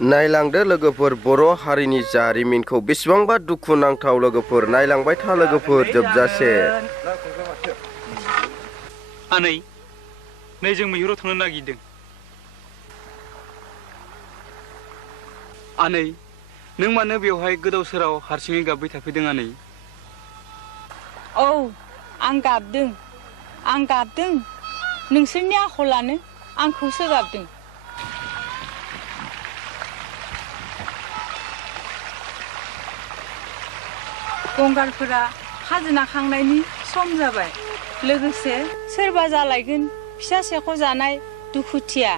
नायलांदो लोगोफोर बर' हारिनि जारिमिनखौ बेसेबांबा दुखुनांथाव लोगोफोर नायलांबाय था लोगोफोर जोबजासे। आनै नै जों मैहुराव थांनो नागिरदों। आनै नों मानो बेवहाय गोदाव सोराव हारसिङै गाबबाय थाफैदों आनै? औ आं गाबदों नोंसोरनि आखलानो आंखौसो गाबदों। गंगारफोरा खाजोना खांनायनि सम जाबाय। लोगोसे सोरबा जालायगोन फिसा सेख' जानाय दुखुथिया,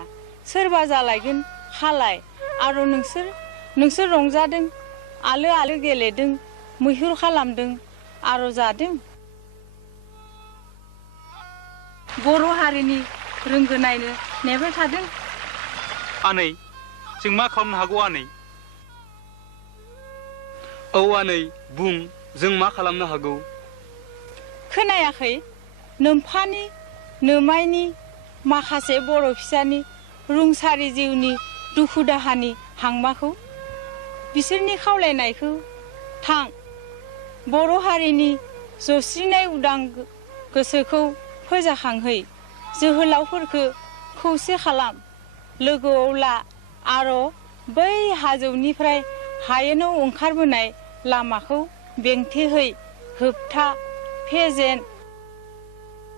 सोरबा जालायगोन खालाय आरो नोंसोर रंजादों, आलो आलो गेलेदों, मैहुर खालामदों आरो जादों। बर' हारिनि रोंगोनायनो नेबाय थादों। आनै जों मा खालामनो हागौ आनै? औ आनै बुं जों मा खालामनो हागौ? खोनायाखै नोम्फानि नोमाइनि माखासे बर' फिसानि रुंसारि जिउनि दुखु दाहानि हांमाखौ? बिसोरनि खावलायनायखौ थां बर' हारिनि जस्रिनाय उदां गोसोखौ फोजाखांहै, जोहोलावफोरखौ खौसे खालाम, लोगोआव ला आरो बै हाजोनिफ्राय हायेनाव ओंखारबोनाय लामाखौ बेंथेहै, होबथा, फेजेन।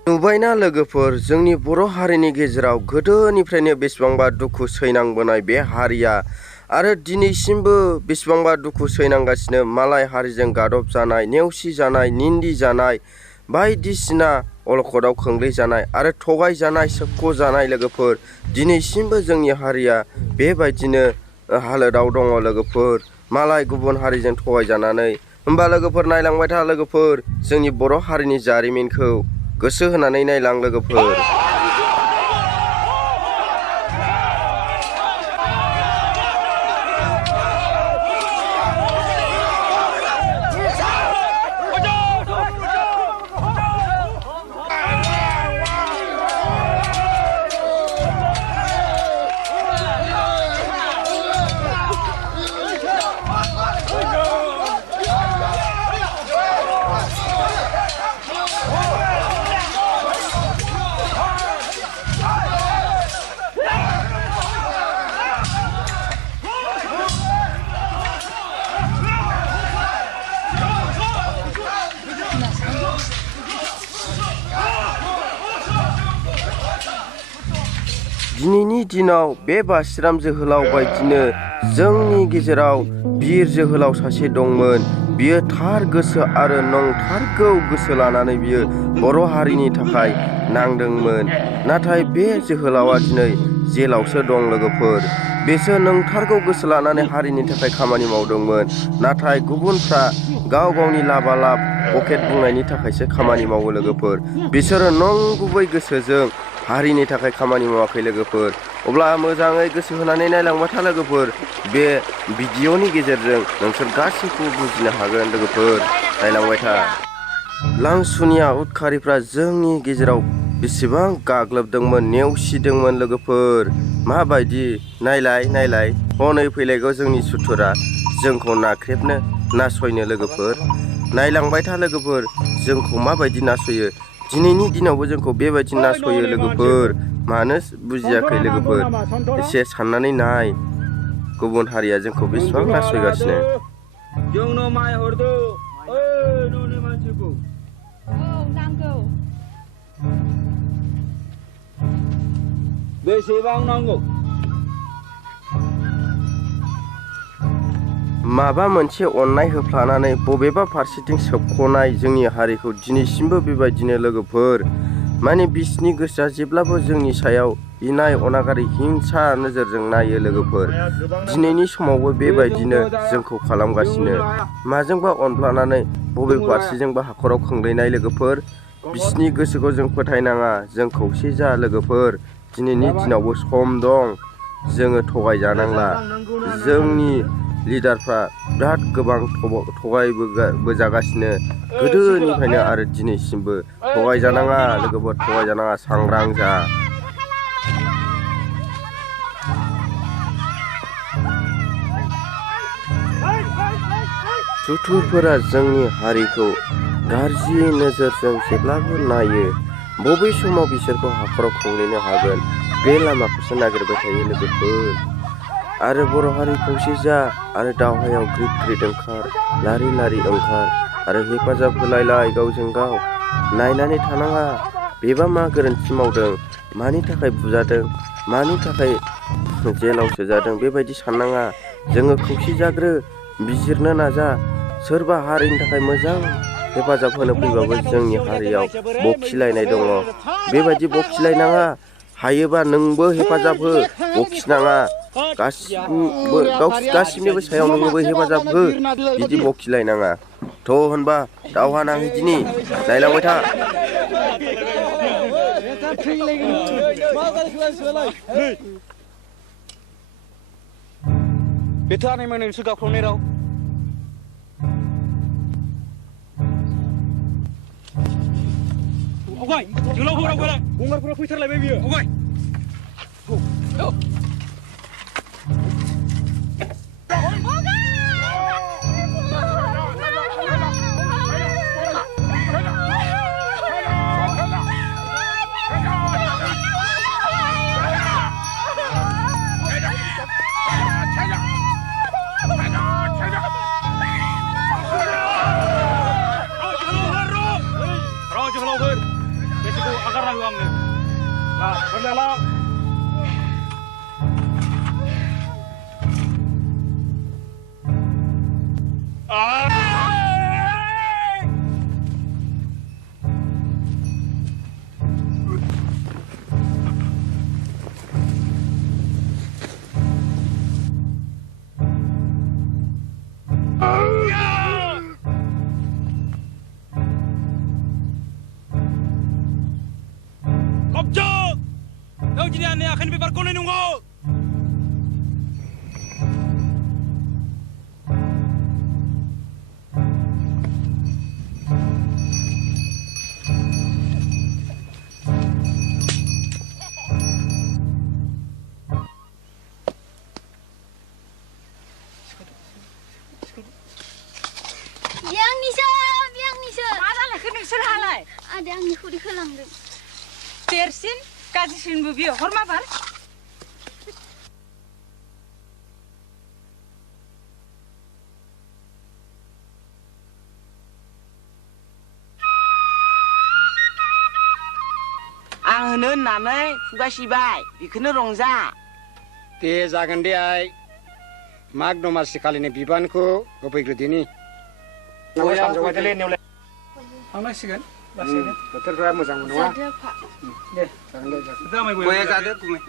नुबायना लोगोफोर जोंनि बर' हारिनि गेजेराव गोदोनिफ्रायनो बेसेबांबा दुखु सैनांबोनाय बे हारिया आरो दिनैसिमबो बेसेबांबा दुखु सैनांगासिनो। मालाय हारिजों गादब जानाय, नेवसि जानाय, निन्दि जानाय, बायदिसिना अलखदाव खोख्लैजानाय आरो थगायजानाय, सोबख'जानाय लोगोफोर दिनैसिमबो जोंनि हारिया बेबायदिनो हालोदाव दङ लोगोफोर, मालाय गुबुन हारिजों थगायजानानै। होमबा लोगोफोर नायलांबाय था लोगोफोर जोंनि बर' हारिनि जारिमिनखौ गोसो होनानै नायलां लोगोफोर। दिनैनि दिनाव बे बासिराम जोहोलाव बायदिनो जोंनि गेजेराव बिर जोहोलाव सासे दंमोन। बियो थार गोसो आरो नंथारगौ गोसो लानानै बियो बर' हारिनि थाखाय नांदोंमोन। नाथाय बे जोहोलावा दिनै जेलावसो दं लोगोफोर। बेसो नंथारगौ गोसो लानानै हारिनि थाखाय खामानि मावदोंमोन। नाथाय गुबुनफ्रा गाव गावनि लाबालाब पकेट बुंनायनि थाखायसो खामानि मावो लोगोफोर। बिसोरो नंगुबै गोसोजों हारिनि थाखाय खामानि मावाखै लोगोफोर। अब्ला मोजाङै गोसो होनानै नायलांबाय था लोगोफोर। बे भिडिअनि गेजेरजों नोंसोर गासैखौबो बुजिनो हागोन लोगोफोर, नायलांबाय था। लांसुनिया उदखारिफ्रा जोंनि गेजेराव बेसेबां गाग्लोबदोंमोन, नेवसिदोंमोन लोगोफोर। माबायदि नायलाय हनै फैलायगौ जोंनि सुथुरा जोंखौ नाख्रेबनो, नासयनो लोगोफोर। नायलांबाय था लोगोफोर जोंखौ माबायदि नासयो। दिनैनि दिनावबो जोंखौ बेबायदि नासयो लोगोफोर। मानो बुजियाखै लोगोफोर? एसे साननानै नाय गुबुन हारिया जोंखौ बेसेबां नासयगासिनो। जोंनो माइ हरदो न'नि मानसिखौ। औ नांगौ। बेसेबां नांगौ? माबा मोनसे अननाय होफ्लानानै बबेबा फारसेथिं सोबख'नाय जोंनि हारिखौ दिनैसिमबो बेबायदिनो लोगोफोर। माने बिसिनि गोसोआ जेब्लाबो जोंनि सायाव इनाय अनागारि हिंसा नोजोरजों नायो लोगोफोर। दिनैनि समावबो बेबायदिनो जोंखौ खालामगासिनो। माजोंबा अनफ्लानानै बबे फारसेजोंबा हाखराव खोख्लैनाय लोगोफोर। बिसिनि गोसोखौ जों फोथायनाङा, जों खौसे जा लोगोफोर। दिनैनि दिनावबो सम दं, जोङो थगायजानांला। जोंनि लिडारफ्रा बिराद गोबां थगायबोजागासिनो गोदोनिफ्रायनो आरो दिनैसिमबो। थगायजानाङा लोगोफोर, थगायजानाङा, सांग्रां जा। सुथुरफोरा जोंनि हारिखौ गाज्रि नोजोरजों जेब्लाबो नायो। बबे समाव बिसोरखौ हाखराव खोख्लैनो हागोन बे लामाखौसो नागिरबाय थायो लोगोफोर। आरो बर' हारि खौसे जा आरो दावहायाव ग्रिद ग्रिद ओंखार, लारि लारि ओंखार आरो हेफाजाब होलायलाय गावजों गाव। नायनानै थानाङा बेबा मा गोरोन्थि मावदों, मानि थाखाय बुजादों, मानि थाखाय जेलाव सोजादों बेबायदि साननाङा। जोङो खौसे जाग्रो, बिजिरनो नाजा। सोरबा हारिनि थाखाय मोजां हेफाजाब होनो फैबाबो जोंनि हारियाव बखिलायनाय दङ। बेबायदि बखिलायनाङा। हायोबा नोंबो हेफाजाब हो, बखिनाङा। गासिनिबो सायाव नोंबो हेफाजाब हो, बिदि बखिलायनाङा। थ' होनबा दावहा नांहैदिनि, नायलांबाय था। बेथ' आनैमोन नोंसोर गाबख्रावनाय राव। आवगाय जोहोलावफोर आवगायलाय। गंगारफोरा फैथारलायबाय बियो। आवगाय। जोहोलावफोर बेसोरखौ आगारना हो आंनो। ला फोरला ला। Nang jini ane akan bebar kono nunggu. Biang Nisa. Mana lah kena serhalai. Ada yang nyuruh dikelang deh. Tersin, kajisin bubi, hormat bar. आं होनो होननानै खुगासिबाय बेखौनो रंजा दे जागोन दे आइ माग दमासि खालिनि बिबानखौ होफैग्रोदिनि थांनांसिगोन लासैनो बोथोरफ्रा मोजां नङा दे जागोन दे जामाय गया जादो गुमै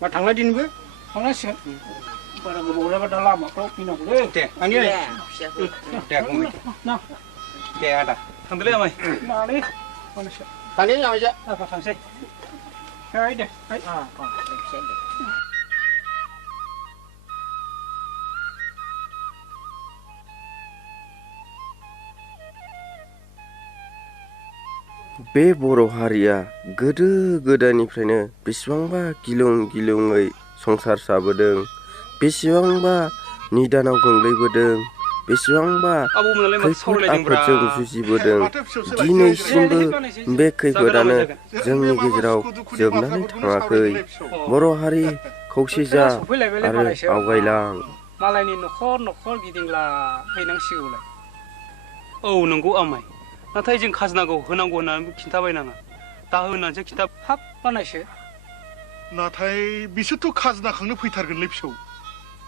मा थांनाय दिनबो थांनांसिगोन बारा गोबाव जाबा दा लामाफ्राव फैनांगौलै दे आंनि दे गुमै दे आदा थांदोलै आमाय नालै थांनि आमायजा थांसै हाय दे हाय बे बर' हारिया गोदो गोदायनिफ्रायनो बेसेबांबा गिलुं गिलुङै संसार जाबोदों, बेसेबांबा निदानाव गोग्लैबोदों, बेसेबांबा खैफोद आफोदजों जुजिबोदों। दिनैसिमबो बे खैफोदानो जोंनि गेजेराव जोबनानै थाङाखै। बर' हारि खौसे जा आरो आवगायलां। मालायनि न'खर न'खर गिदिंला हैनांसिगौलाय। औ नंगौ आमाय, नाथाय जों खाजोनाखौ होनांगौ होननानै खिन्थाबायनाङा, दा होनानैसो खिन्था हाब बानायसो। नाथाय बिसोरथ' खाजोनाखौनो फैथारगोनलै फिसौ।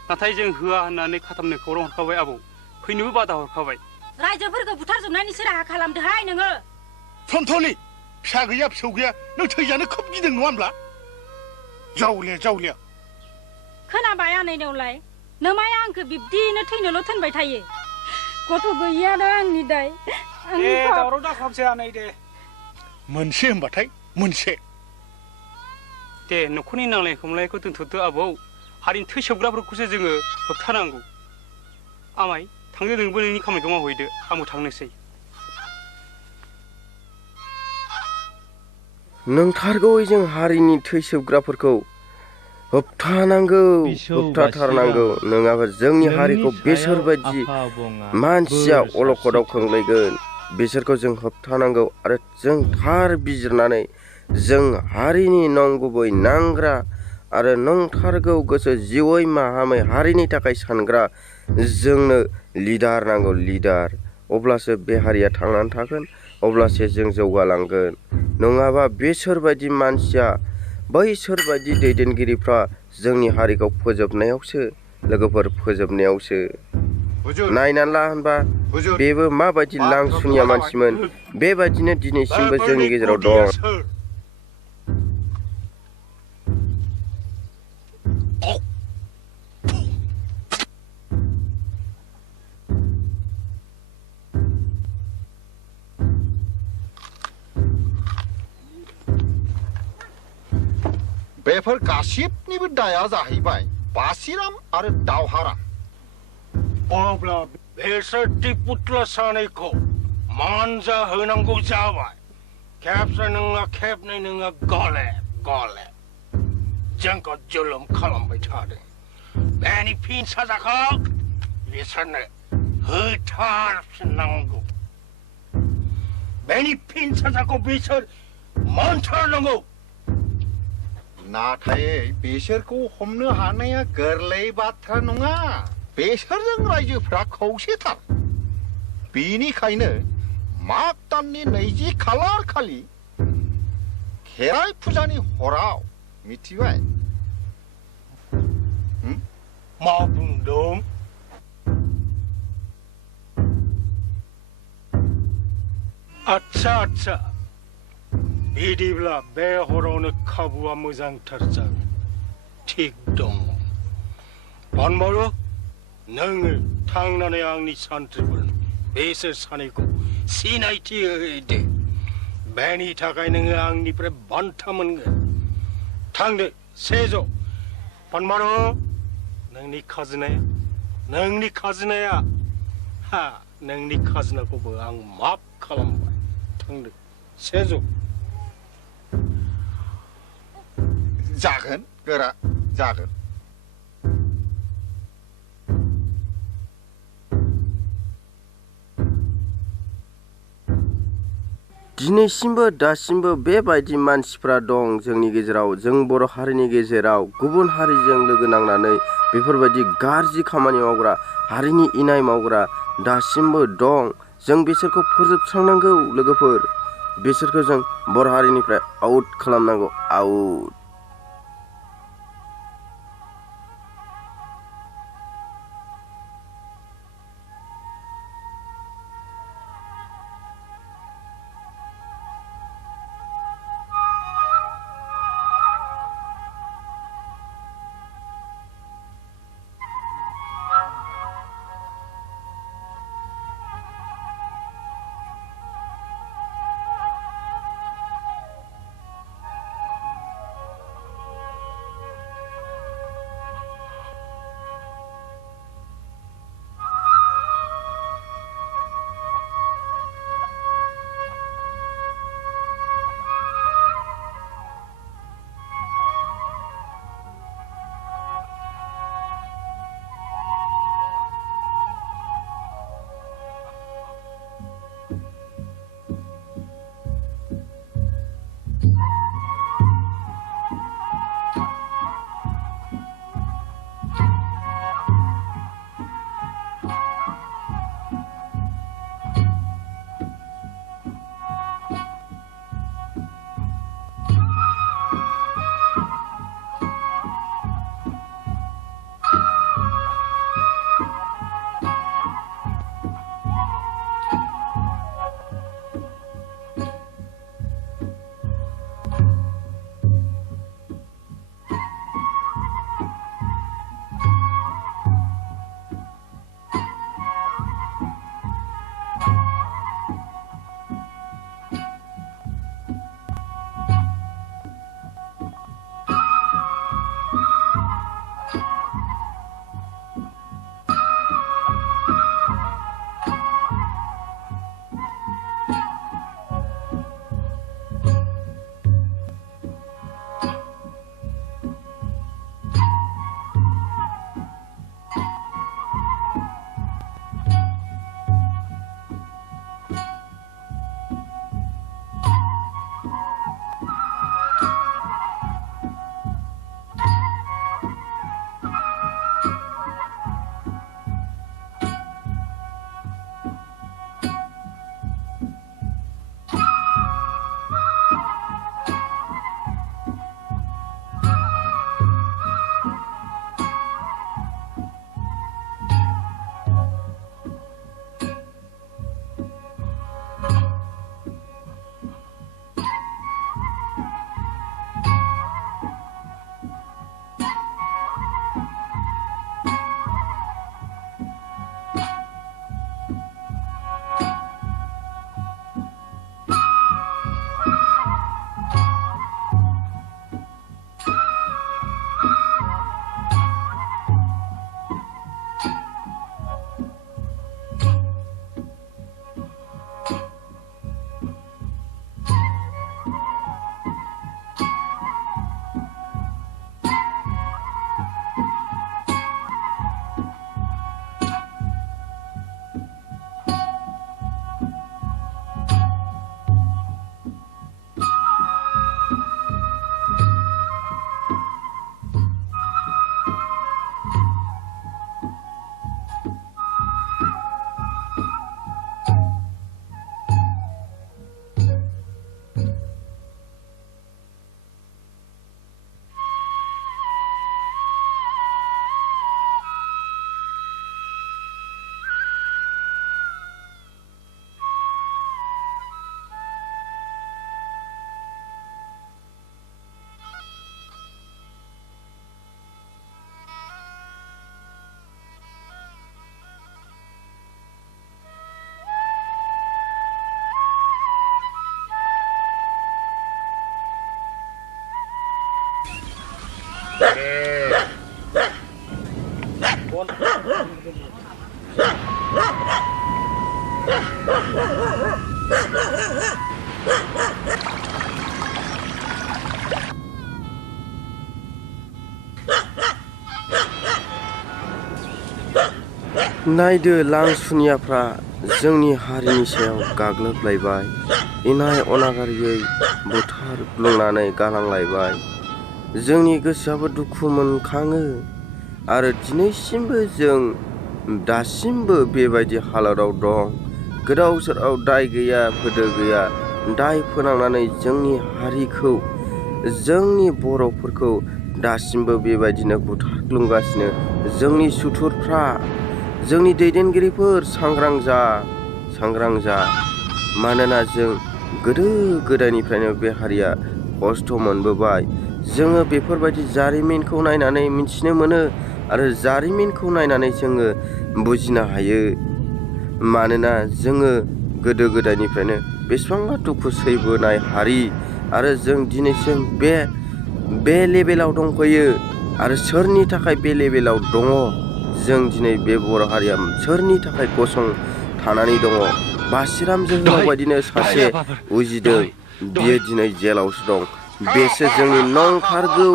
नाथाय जों होआ होननानै खाथामनो खौरां हरखाबाय आबौ, फैनोबो बादा हरखाबाय। रायजोफोरखौ बुथारजोबनायनिसो राहा खालामदोहाय नोङो। सन्थ'नि फिसा गैया फिसौ गैया नों थैजानो खोब गिदों नङा होनब्ला? जावलिया जावलिया। खोनाबाय आनैनावलाय नोमाया आंखौ बिब्दिनो थैनोल' थोनबाय थायो। गथ' गैयाना आंनि दाय। दे दावराव दाखालामसै आनै दे। मोनसे होनबाथाय मोनसे। दे न'खरनि नांलाय खमलायखौ दोनथ'दो आबौ, हारिनि थै सोबग्राफोरखौसो जोङो होबथानांगौ। आमाय थांदो नोंबो नोंनि खामानिखौ मावहैदो, आंबो थांनोसै। नंथारगौयै जों हारिनि थै सोबग्राफोरखौ होबथानांगौ होबथाथारनांगौ नङाबा जोंनि हारिखौ बेसोरबायदि मानसिया अलखदाव खोख्लैगोन बिसोरखौ जों होबथानांगौ आरो जों थार बिजिरनानै जों हारिनि नंगुबै नांग्रा आरो नंथारगौ गोसो जिउयै माहामै हारिनि थाखाय सानग्रा जोंनो लिडार नांगौ लिडार अब्लासो बे हारिया थांनानै थागोन अब्लासो जों जौगालांगोन नङाबा बेसोरबायदि मानसिया बैसोरबायदि दैदेनगिरिफ्रा जोंनि हारिखौ फोजोबनायावसो लोगोफोर फोजोबनायावसो नायनानै ला होनबा बेबो माबायदि लांसुनिया मानसिमोन बेबायदिनो दिनैसिमबो जोंनि गेजेराव दं बेफोर गासिबनिबो दाया जाहैबाय बासिराम आरो दावहाराम अब्ला बेसोर टिपुथ्ला सानैखौ मानजा होनांगौ जाबाय खेबसे नङा खेबनै नङा गले गले जोंखौ जुलुम खालामबाय थादों बेनि फिन साजाखौ बिसोरनो होथारफिननांगौ बेनि फिन साजाखौ बिसोर मोनथारनांगौ नाथाय बिसोरखौ हमनो हानाया गोरलै बाथ्रा नङा बेसोरजों रायजोफ्रा खौसेथार बेनिखायनो माग दाननि 20 खालार खालि खेराइ फुजानि हराव मिथिबाय मा बुंदों आच्छा बिदिब्ला बे हरावनो खाबुआ मोजांथार जागोन थिग दङ पानबारु नोङो थांनानै आंनि सान्थ्रिफोरनो बेसोर सानैखौ सिनायथि होदो बेनि थाखाय नोङो आंनिफ्राय बान्था मोनगोन थांदो सेजौ पानबारु नोंनि खाजोनाया नोंनि खाजोनाखौबो आं माफ खालामबाय थांदो सेजौ जागोन गोरा जागोन दिनैसिमबो दासिमबो बेबायदि मानसिफ्रा दं जोंनि गेजेराव जों बर' हारिनि गेजेराव गुबुन हारिजों लोगो नांनानै बेफोरबायदि गाज्रि खामानि मावग्रा हारिनि इनाय मावग्रा दासिमबो दं जों बिसोरखौ फोजोबस्रांनांगौ लोगोफोर बिसोरखौ जों बर' हारिनिफ्राय आउट खालामनांगौ आउट नायदो लांसुनियाफ्रा जोंनि हारिनि सायाव गाग्लोबलायबाय, इनाय अनागारियै बुथारग्लुंनानै गालांलायबाय। जोंनि गोसोआबो दुखु मोनखाङो आरो दिनैसिमबो जों दासिमबो बेबायदि हालोदाव दं। गोदाव सोराव दाय गैया फोदो गैया दाय फोनांनानै जोंनि हारिखौ, जोंनि बर'फोरखौ दासिमबो बेबायदिनो बुथारग्लुंगासिनो। जोंनि सुथुरफ्रा, जोंनि दैदेनगिरिफोर सांग्रां जा। मानोना जों गोदो गोदायनिफ्रायनो बे हारिया खस्थ' मोनबोबाय। जोङो बेफोरबायदि जारिमिनखौ नायनानै मिथिनो मोनो आरो जारिमिनखौ नायनानै जोङो बुजिनो हायो। मानोना जोङो गोदो गोदायनिफ्रायनो बेसेबांबा दुखु सैबोनाय हारि आरो जों दिनैसिम बे लेभेलाव दंफैयो। आरो सोरनि थाखाय बे लेभेलाव दङ? जों दिनै बे बर' हारिया सोरनि थाखाय गसंथानानै दङ? बासिराम जोहोलाव बायदिनो सासे उजिदों, बियो दिनै जेलावसो दं। बेसो जोंनि नंथारगौ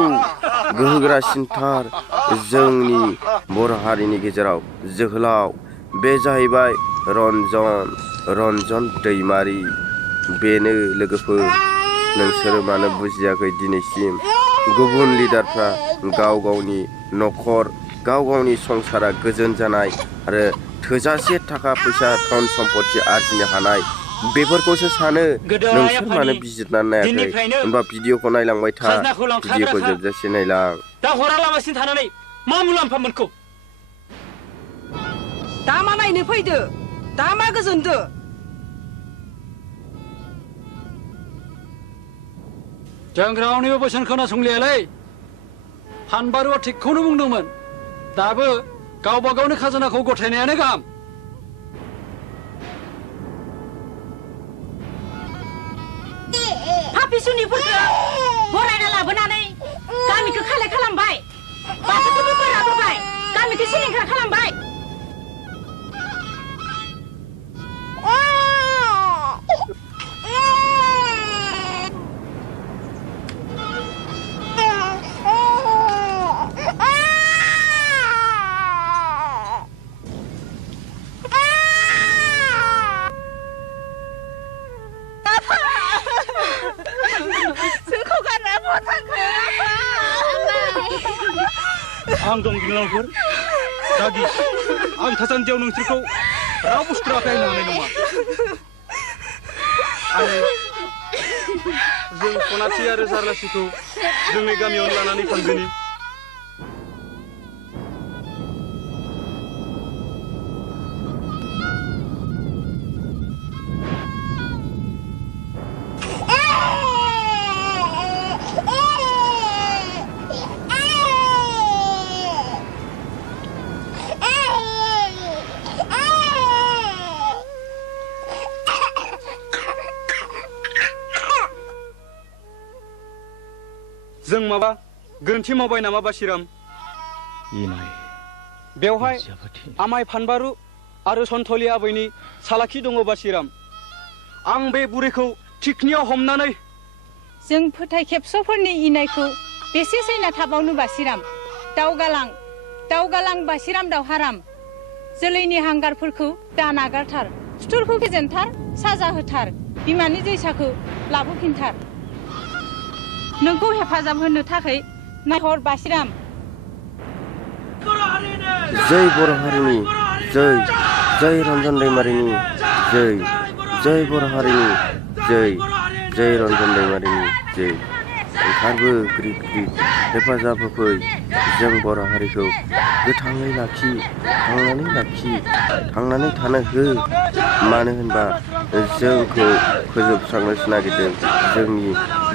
गोहोगोरासिनथार जोंनि बर' हारिनि गेजेराव जोहोलाव। बे जाहैबाय रन्जन दैमारि। बेनो लोगोफोर, नोंसोरो मानो बुजियाखै दिनैसिम? गुबुन लिडारफ्रा गाव गावनि न'खर, गाव गावनि संसारा गोजोन जानाय आरो थोजासे थाखा फैसा धन सम्पति आरजिनो हानाय बेफोरखौसो सानो। नोंसोर मानो बिजिरनानै नायाखै? होनबा भिडिअखौ नायलांबाय था, भिडिअखौ जोबजासे नायलां। दा हरा लामासिम थानानै मा मुलाम्फा मोनखौ? दा मा नायनो फैदो? दा मा गोजोनदो? जों रावनिबो बोसोन खोनासंलियालै। फानबारुआ थिगखौनो बुंदोंमोन। दाबो गावबा गावनि खाजोनाखौ गथायनायानो गाहाम। पापिसुनिफोरखौ बरायना लाबोनानै गामिखौ खालाय खालामबाय, बाथौखौबो बोराबोबाय, गामिखौ सिलिंखार खालामबाय। आं दं बिनानावफोर, दागि आं थासान्दियाव नोंसोरखौ रावबो सुथुराखै होननो हानाय नङा। जों सनाथि आरो जारलासिखौ जोंनि गामियावनो लानानै थांगोनि। जों माबा गोरोन्थि मावबाय नामा बासिराम? बेवहाय आमाय फानबारु आरो सन्थलि आबैनि सालाखि दङ बासिराम। आं बे बुरैखौ थिखनियाव हमनानै जों फोथाय खेबस'फोरनि इनायखौ बेसे सैना थाबावनो बासिराम? दावगालां बासिराम दावहाराम। जोलैनि हांगारफोरखौ दा नागारथार, सुथुरखौ फेजेनथार, साजा होथार, बिमानि जैसाखौ लाबोफिनथार। नोंखौ हेफाजाब होनो थाखाय नायहर बासिराम। जय बर' हारिनि जय, जय रन्जन दैमारिनि जय, जय बर' हारिनि जय, जय रन्जन दैमारिनि जय। ओंखारबो ग्रिद ग्रिद हेफाजाब होफै, जों बर' हारिखौ गोथाङै लाखि, थांनानै थानो हो। मानो होनबा जोंखौ फोजोबस्रांनोसो नागिरदों जोंनि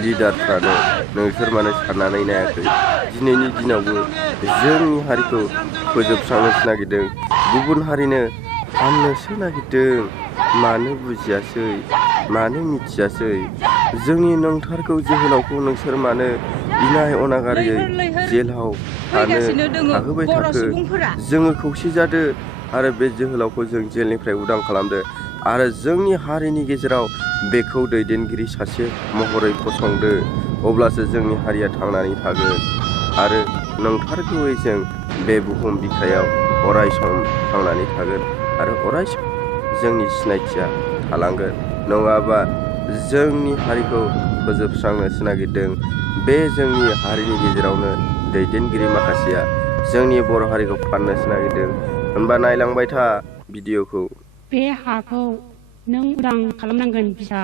लिडारफ्रानो। नोंसोर मानो साननानै नायाखै? दिनैनि दिनावबो जोंनि हारिखौ फोजोबस्रांनोसो नागिरदों, गुबुन हारिनो फाननोसो नागिरदों। मानो बुजियासै? मानो मिथियासै? जोंनि नंथारगौ जोहोलावखौ नोंसोर मानो इनाय अनागारियै जेलाव थाहोबाय थाखो? जोङो खौसे जादो आरो बे जोहोलावखौ जों जेलनिफ्राय उदां खालामदो आरो जोंनि हारिनि गेजेराव बेखौ दैदेनगिरि सासे महरै फसंदो। अब्लासो जोंनि हारिया थांनानै थागोन आरो नंथारगौयै जों बे बुहुम बिखायाव अराय सम थांनानै थागोन आरो अराय सम जोंनि सिनायथिया थालांगोन। नङाबा जोंनि हारिखौ फोजोबस्रांनोसो नागिरदों। बे जोंनि हारिनि गेजेरावनो दैदेनगिरि माखासेया जोंनि बर' हारिखौ फाननोसो नागिरदों। होनबा नायलांबाय था भिडिअखौ। बे हाखौ नों उदां खालामनांगोन बिसा।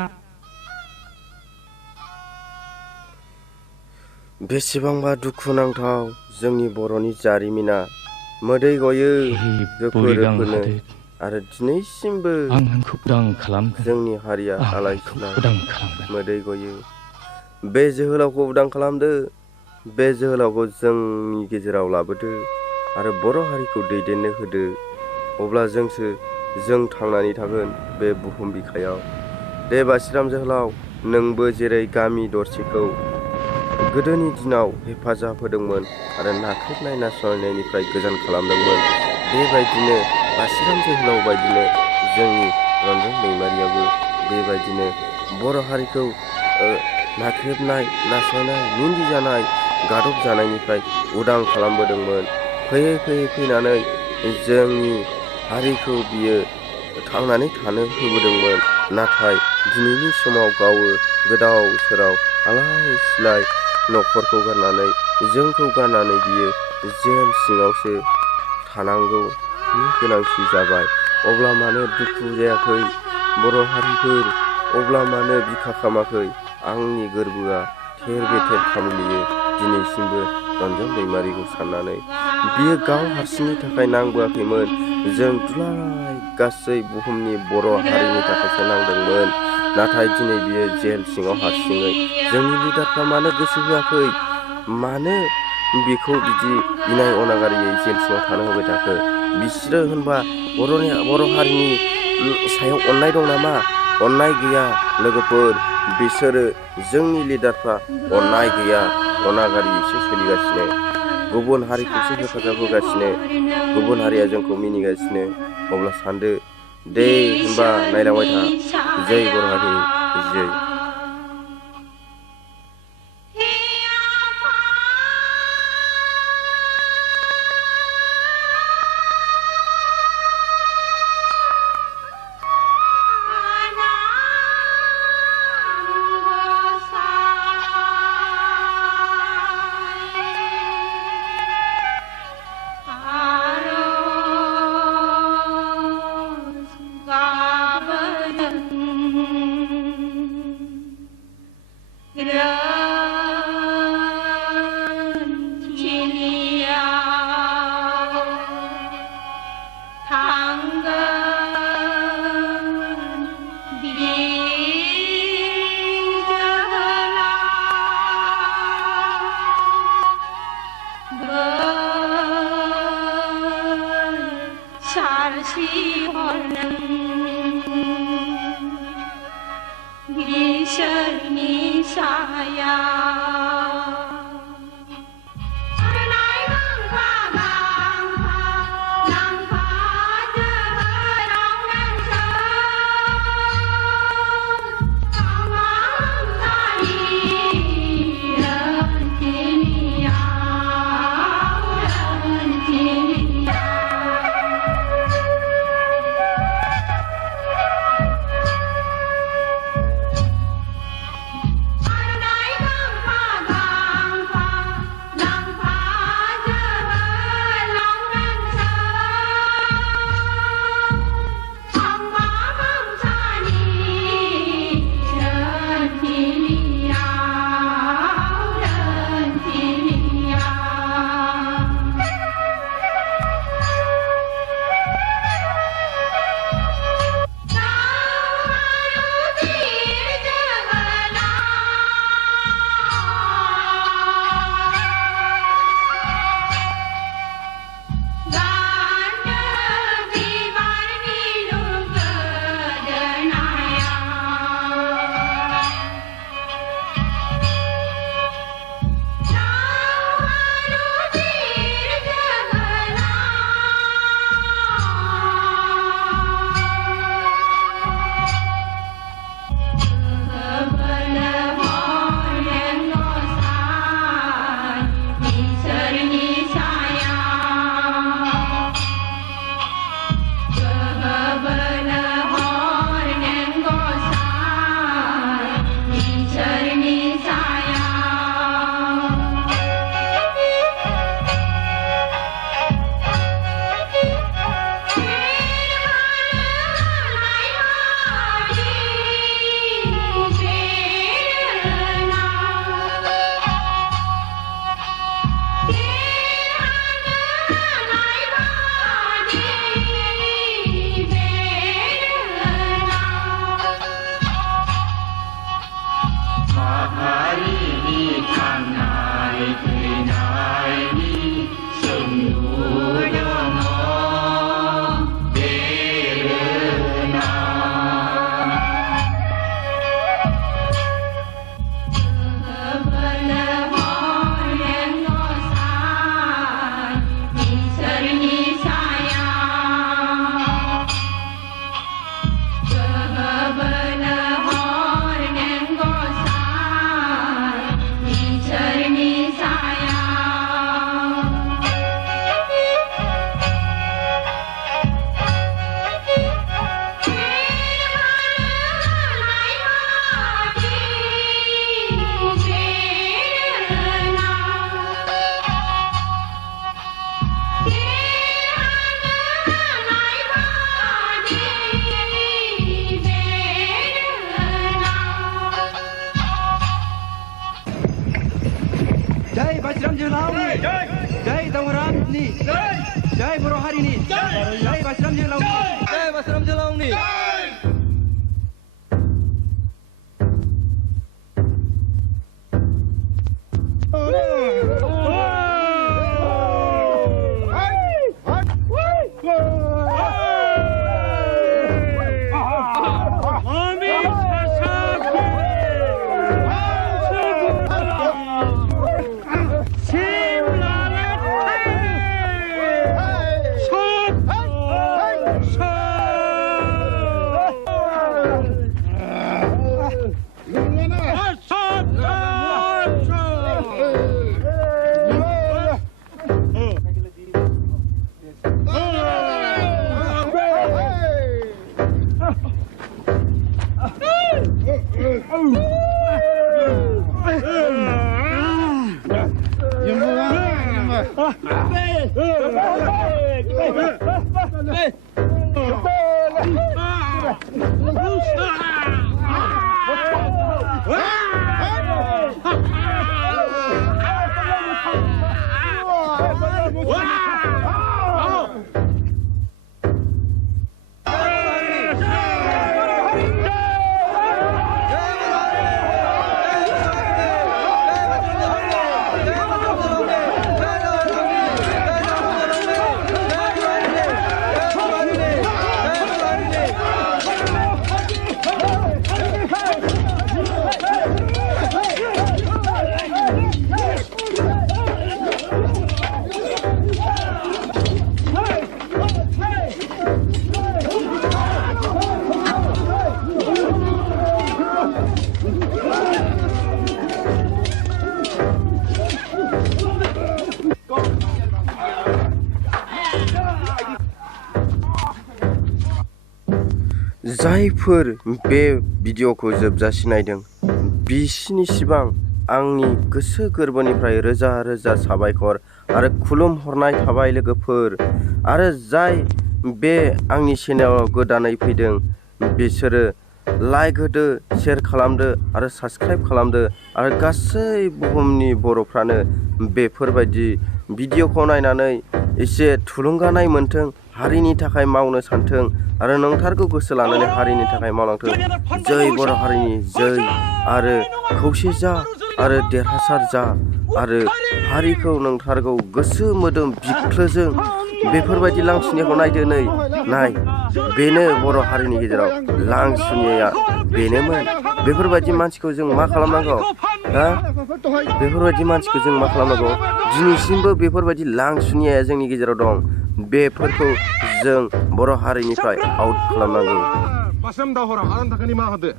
बेसेबांबा दुखुनांथाव जोंनि बर'नि जारिमिना मोदै गयो रोफो रोफोनो आरो दिनैसिमबो जोंनि हारिया आलाय सिलाय मोदै गयो। बे जोहोलावखौ उदां खालामदो, बे जोहोलावखौ जोंनि गेजेराव लाबोदो आरो बर' हारिखौ दैदेननो होदो। अब्ला जों थांनानै थागोन बे बुहुम बिखायाव। दे बासिराम जोहोलाव, नोंबो जेरै गामि दरसेखौ गोदोनि दिनाव हेफाजाब होदोंमोन आरो नाख्रेबनाय नासयनायनिफ्राय गोजान खालामदोंमोन, बेबायदिनो बासिराम जोहोलाव बायदिनो जोंनि रन्जन दैमारियाबो बेबायदिनो बर' हारिखौ नाख्रेबनाय नासयनाय मिनिजानाय गादब जानायनिफ्राय उदां खालामबोदोंमोन। फैयै फैयै फैनानै जोंनि हारिखौ बियो थांनानै थानो होबोदोंमोन। नाथाय दिनैनि समाव गावो गोदाव सोराव आलाय सिलाय न'खरखौ गारनानै जोंखौ गारनानै बियो जेल सिङावसो थानांगौनि गोनांथि जाबाय। अब्ला मानो दुखु जायाखै बर' हारिफोर? अब्ला मानो बिखा खामाखै? आंनि गोरबोआ थेर बेथेर खामग्लियो दिनैसिमबो रन्जन दैमारिखौ साननानै। बियो गाव हारसिंनि थाखाय नांबोआखैमोन, जों दुलाराय गासै बुहुमनि बर' हारिनि थाखायसो नांदोंमोन। नाथाय दिनै बियो जेल सिङाव हारसिङै। जोंनि लिडारफ्रा मानो गोसो होआखै? मानो बेखौ बिदि इनाय अनागारियै जेल सिङाव थानो होबाय थाखो? बिसोरो होनबा बर' हारिनि सायाव अननाय दं नामा? अननाय गैया लोगोफोर। बिसोरो जोंनि लिडारफ्रा अननाय गैया, अनागारियैसो सोलिगासिनो। गुबुन हारिखौसो हेफाजाब होगासिनो, गुबुन हारिया जोंखौ मिनिगासिनो। अब्ला सानदो, दे होनबा नायलांबाय था। जै बर' हारि जै। जय बासिराम जोहोलावनि जय दावहारामनि जय बर' हारिनि जय बासिराम जोहोलावनि जय बासिराम जोहोलावनि जायफोर बे भिडिअखौ जोबजासिम नायदों बिसिनि सिबां आंनि गोसो गोरबोनिफ्राय रोजा रोजा साबायखर आरो खुलुमहरनाय थाबाय लोगोफोर आरो जाय बे आंनि चेनेलाव गोदानै फैदों बिसोरो लाइक होदो शेयार खालामदो आरो साबस्क्राइब खालामदो आरो गासै बुहुमनि बर'फ्रानो बेफोरबायदि भिडिअखौ नायनानै एसे थुलुंगानाय मोनथों हारिनि थाखाय मावनो सानथों आरो नोंथारगौ गोसो लानानै हारिनि थाखाय मावलांथों जय बर' हारिनि जय आरो खौसे जा आरो देरहासार जा आरो हारिखौ नोंथारगौ गोसो मोदोम बिख्लोजों बेफोरबायदि लांसुनियाखौ नायदो नाय बेनो बर' हारिनि गेजेराव लांसुनिया बेनोमोन बेफोरबायदि मानसिखौ जों मा खालामनांगौ बेफोरबायदि मानसिखौ जों मा खालामनांगौ दिनैसिमबो बेफोरबायदि लांसुनिया जोंनि गेजेराव दं बेफोरखौ जों बर' हारिनिफ्राय आउट खालामनांगौ बासिराम दावहारा आंनि थाखाय निमाहा होदो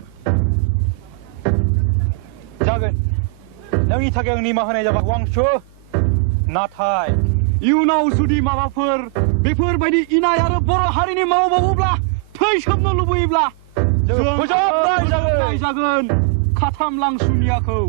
जागोन नोंनि थाखाय आं निमाहा होनाय जाबाय वांसु नाथाय इयुनाव जुदि माबाफोर बेफोरबायदि इनाय आरो बर' हारिनि मावबावोब्ला थैसोमनो लुबैयोब्ला जों फोजोबनाय जागोन खाथाम लांसुनियाखौ